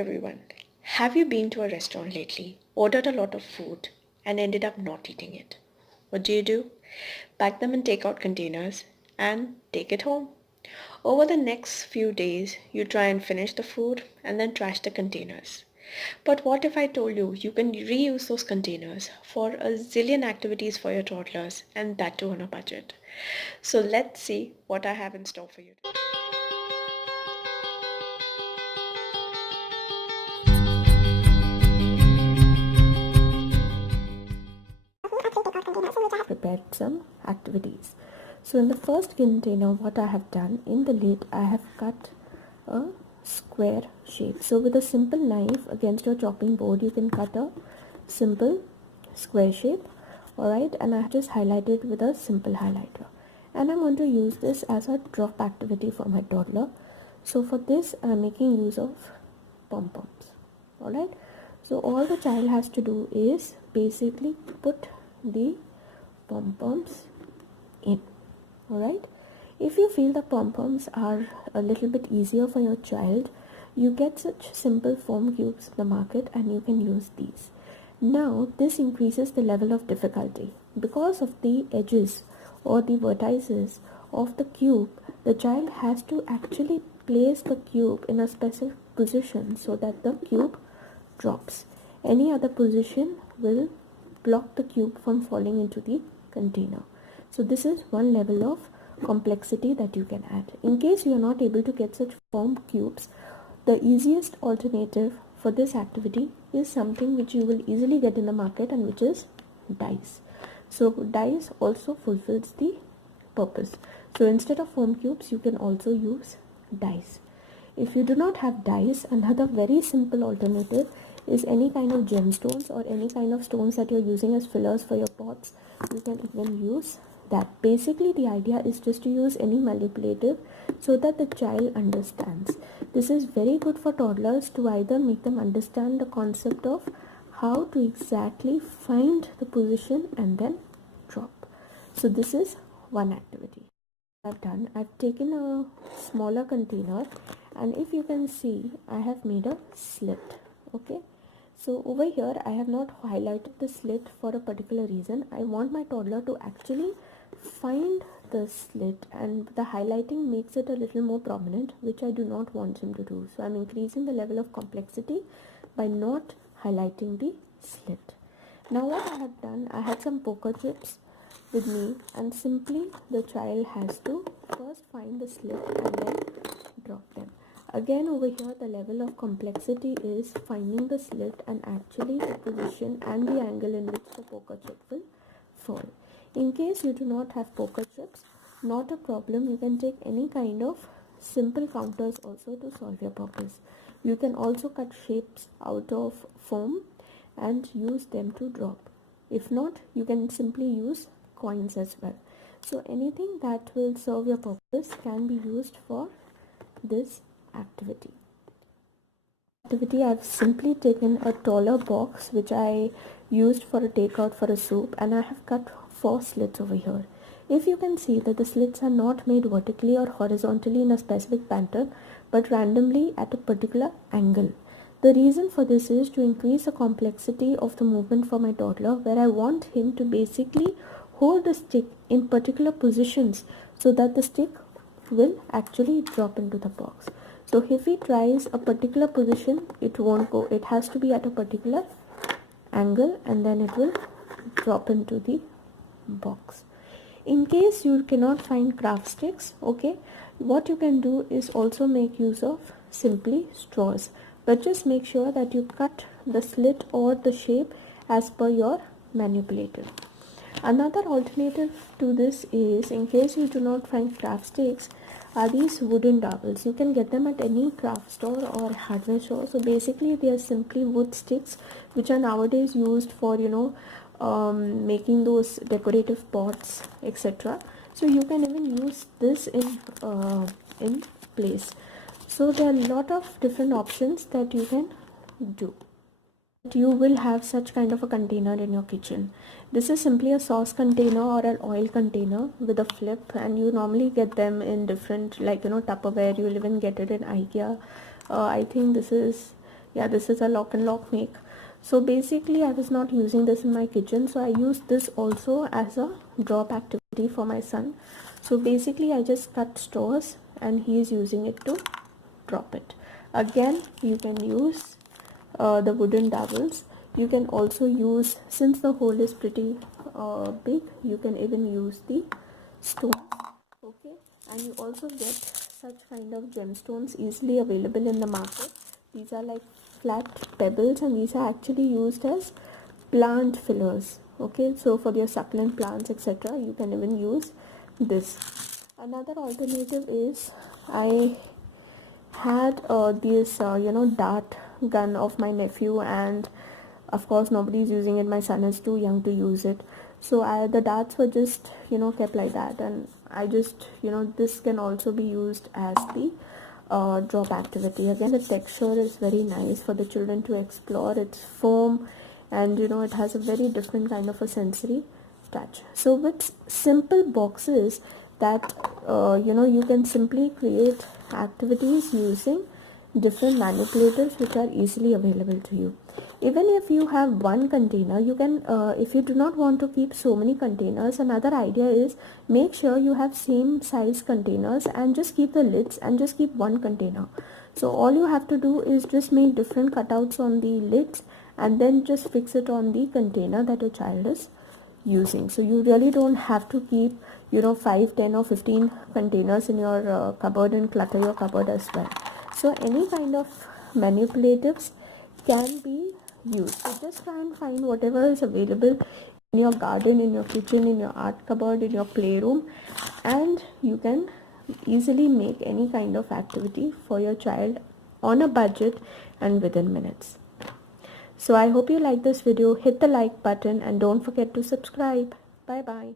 Everyone, have you been to a restaurant lately, ordered a lot of food, and ended up not eating it? What do? Pack them in takeout containers and take it home. Over the next few days, you try and finish the food and then trash the containers. But what if I told you you can reuse those containers for a zillion activities for your toddlers and that too on a budget? So let's see what I have in store for you today. Prepared some activities. So in the first container, what I have done, in the lid I have cut a square shape. So with a simple knife against your chopping board, you can cut a simple square shape. Alright, and I have just highlighted with a simple highlighter, and I'm going to use this as a drop activity for my toddler. So for this I'm making use of pom-poms. Alright, so all the child has to do is basically put the pom-poms in. Alright, if you feel the pom-poms are a little bit easier for your child, you get such simple foam cubes in the market and you can use these. Now this increases the level of difficulty because of the edges or the vertices of the cube. The child has to actually place the cube in a specific position so that the cube drops. Any other position will block the cube from falling into the container. So this is one level of complexity that you can add. In case you are not able to get such foam cubes, the easiest alternative for this activity is something which you will easily get in the market, and which is dice. So dice also fulfills the purpose. So instead of foam cubes, you can also use dice. If you do not have dice, another very simple alternative is any kind of gemstones or any kind of stones that you're using as fillers for your pots. You can even use that. Basically the idea is just to use any manipulative so that the child understands. This is very good for toddlers to either make them understand the concept of how to exactly find the position and then drop. So this is one activity I've done. I've taken a smaller container, and if you can see, I have made a slit. Okay, so over here I have not highlighted the slit for a particular reason. I want my toddler to actually find the slit, and the highlighting makes it a little more prominent, which I do not want him to do. So I'm increasing the level of complexity by not highlighting the slit. Now what I have done, I had some poker chips with me, and simply the child has to first find the slit and then drop them. Again, over here the level of complexity is finding the slit and actually the position and the angle in which the poker chip will fall. In case you do not have poker chips, not a problem, you can take any kind of simple counters also to solve your purpose. You can also cut shapes out of foam and use them to drop. If not, you can simply use coins as well. So anything that will serve your purpose can be used for this activity. I've simply taken a taller box which I used for a takeout for a soup, and I have cut 4 slits over here. If you can see that the slits are not made vertically or horizontally in a specific pattern, but randomly at a particular angle. The reason for this is to increase the complexity of the movement for my toddler, where I want him to basically hold the stick in particular positions so that the stick will actually drop into the box. So if he tries a particular position, it won't go. It has to be at a particular angle, and then it will drop into the box. In case you cannot find craft sticks, okay, what you can do is also make use of simply straws, but just make sure that you cut the slit or the shape as per your manipulative. Another alternative to this is, in case you do not find craft sticks, are these wooden dowels. You can get them at any craft store or hardware store. So basically they are simply wood sticks which are nowadays used for making those decorative pots, etc. So you can even use this in place. So there are a lot of different options that you can do. You will have such kind of a container in your kitchen. This is simply a sauce container or an oil container with a flip, and you normally get them in different, Tupperware. You'll even get it in IKEA. I think this is Yeah, this is a lock and lock make. So basically I was not using this in my kitchen, so I used this also as a drop activity for my son. So basically I just cut straws and he is using it to drop it. Again, you can use the wooden dowels. You can also use, since the hole is pretty big, you can even use the stone. Okay, and you also get such kind of gemstones easily available in the market. These are like flat pebbles, and these are actually used as plant fillers. Okay, so for your succulent plants, etc., you can even use this. Another alternative is, I had this dart gun of my nephew, and of course nobody is using it. My son is too young to use it, so the darts were just kept like that, and I just this can also be used as the drop activity. Again, the texture is very nice for the children to explore. It's foam, and it has a very different kind of a sensory touch. So with simple boxes, that you can simply create activities using different manipulatives which are easily available to you. Even if you have one container, you can if you do not want to keep so many containers, another idea is, make sure you have same size containers and just keep the lids and just keep one container. So all you have to do is just make different cutouts on the lids and then just fix it on the container that your child is using. So you really don't have to keep 5, 10 or 15 containers in your cupboard and clutter your cupboard as well. So any kind of manipulatives can be used. So just try and find whatever is available in your garden, in your kitchen, in your art cupboard, in your playroom, and you can easily make any kind of activity for your child on a budget and within minutes. So I hope you like this video. Hit the like button and don't forget to subscribe. Bye bye.